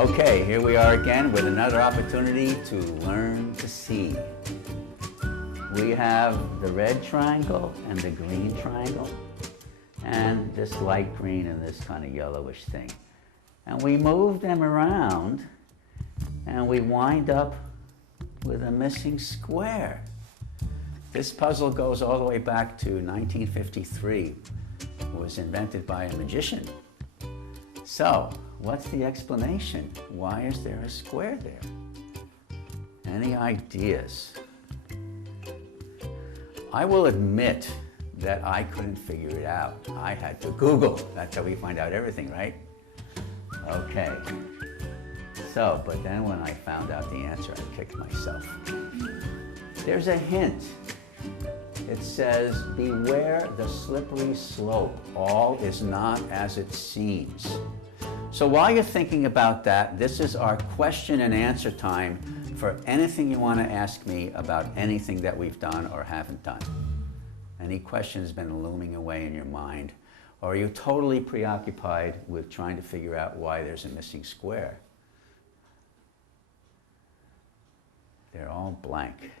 Okay, here we are again with another opportunity to learn to see. We have the red triangle and the green triangle, and this light green and this kind of yellowish thing. And we move them around, and we wind up with a missing square. This puzzle goes all the way back to 1953. It was invented by a magician. So, what's the explanation? Why is there a square there? Any ideas? I will admit that I couldn't figure it out. I had to Google. That's how we find out everything, right? Okay. So, but then when I found out the answer, I kicked myself. There's a hint. It says, beware the slippery slope. All is not as it seems. So while you're thinking about that, this is our question and answer time for anything you want to ask me about anything that we've done or haven't done. Any questions been looming away in your mind? Or are you totally preoccupied with trying to figure out why there's a missing square? They're all blank.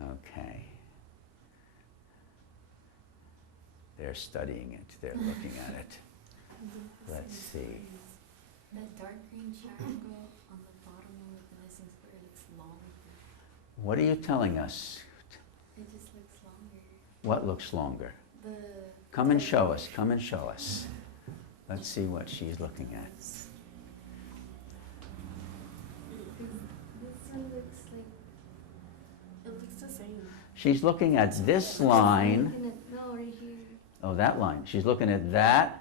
Okay. They're studying it. They're looking at it. Let's see. The dark green triangle on the bottom of the missing square looks longer. What are you telling us? It just looks longer. What looks longer? The Come and show us. Come and show us. Let's see what she's looking at. This one looks like it looks the same. She's looking at this line. No, right here. Oh, that line. She's looking at that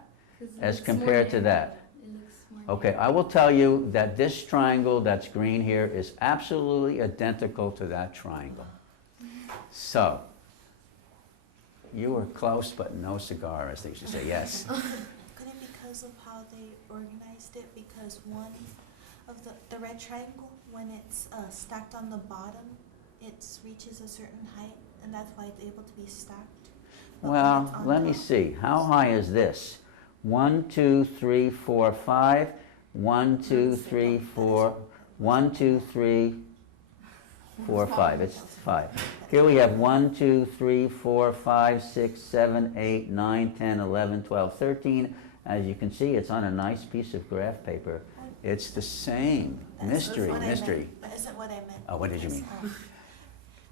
as compared to that. It looks more. Okay, I will tell you that this triangle that's green here is absolutely identical to that triangle. So, you were close, but no cigar, as they used to say. Yes. Could it be because of how they organized it? Because one of the red triangle, when it's stacked on the bottom, it reaches a certain height, and that's why it's able to be stacked. But when Well, it's on let me top- see. How high is this? 1, 2, 3, 4, 5. 1, 2, 3, 4. 1, 2, 3, 4, 5. It's 5. Here we have 1, 2, 3, 4, 5, 6, 7, 8, 9, 10, 11, 12, 13. As you can see, it's on a nice piece of graph paper. It's the same. That's Mystery, what I mystery. meant. That isn't what I meant. Oh, what did you mean?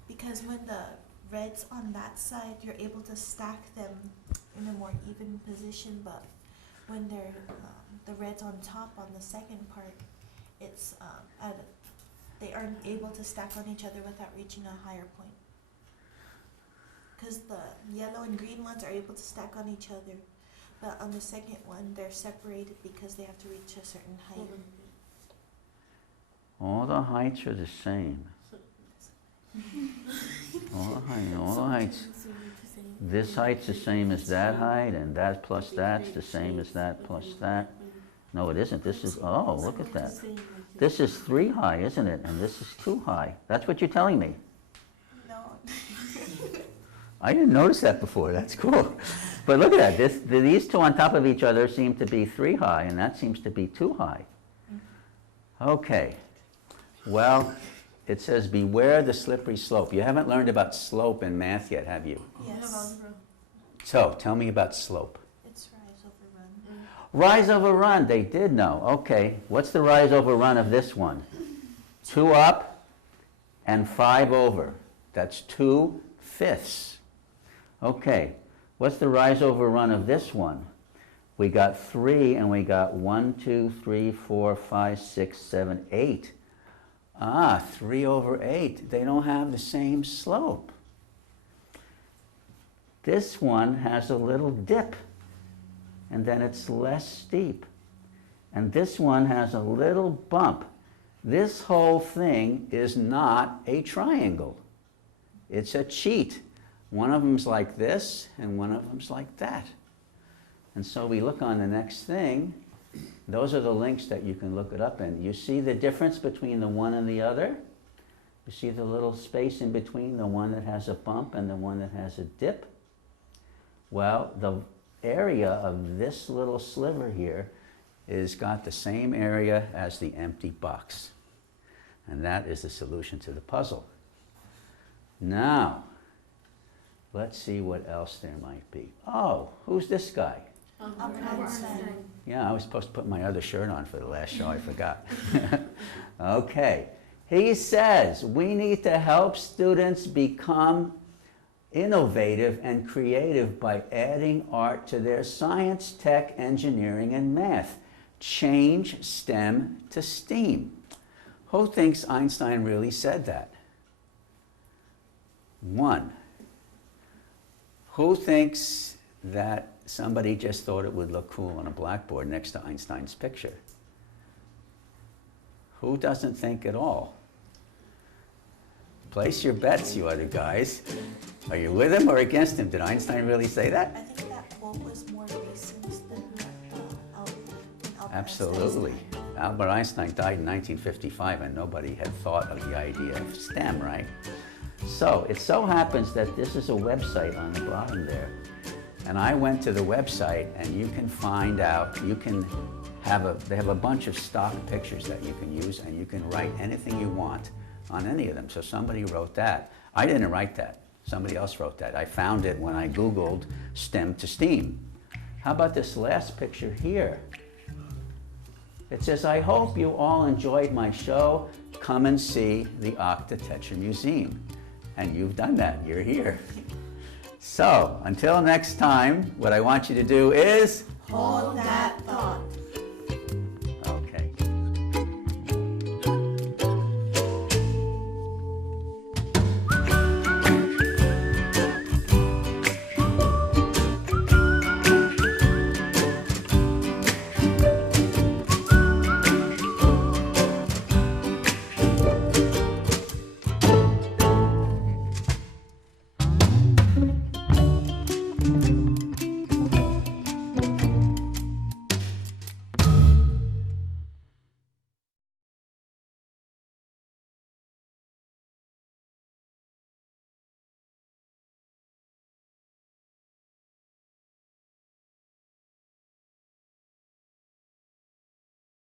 Because when the red's on that side, you're able to stack them in a more even position, but when they're the red's on top on the second part, it's they aren't able to stack on each other without reaching a higher point. Because the yellow and green ones are able to stack on each other, but on the second one, they're separated because they have to reach a certain height. All the heights are the same. All the heights. This height's the same as that height, and that plus that's the same as that plus that. No, it isn't. This is, oh, look at that. This is 3 high, isn't it? And this is 2 high. That's what you're telling me. No. I didn't notice that before. That's cool. But look at that. These two on top of each other seem to be 3 high, and that seems to be 2 high. Okay. Well, it says beware the slippery slope. You haven't learned about slope in math yet, have you? Yes. So, tell me about slope. It's rise over run. Rise over run, they did know. Okay, what's the rise over run of this one? 2 up and 5 over. That's 2/5. Okay, what's the rise over run of this one? We got 3 and we got 1, 2, 3, 4, 5, 6, 7, 8. 3 over 8. They don't have the same slope. This one has a little dip, and then it's less steep. And this one has a little bump. This whole thing is not a triangle. It's a cheat. One of them's like this, and one of them's like that. And so we look on the next thing. Those are the links that you can look it up in. You see the difference between the one and the other? You see the little space in between, the one that has a bump and the one that has a dip? Well, the area of this little sliver here is got the same area as the empty box. And that is the solution to the puzzle. Now, let's see what else there might be. Oh, who's this guy? Albert Einstein. Yeah, I was supposed to put my other shirt on for the last show, I forgot. Okay, he says we need to help students become innovative and creative by adding art to their science, tech, engineering, and math. Change STEM to STEAM. Who thinks Einstein really said that? One. Who thinks that somebody just thought it would look cool on a blackboard next to Einstein's picture? Who doesn't think at all? Place your bets, you other guys. Are you with him or against him? Did Einstein really say that? I think that quote was more recent than Albert Absolutely. Albert Einstein died in 1955 and nobody had thought of the idea of STEM, right? So it so happens that this is a website on the bottom there. And I went to the website and you can find out, they have a bunch of stock pictures that you can use and you can write anything you want on any of them. So somebody wrote that. I didn't write that. Somebody else wrote that. I found it when I Googled STEM to STEAM. How about this last picture here? It says, I hope you all enjoyed my show. Come and see the OCTA-TETRA Museum. And you've done that. You're here. So, until next time, what I want you to do is Hold that thought.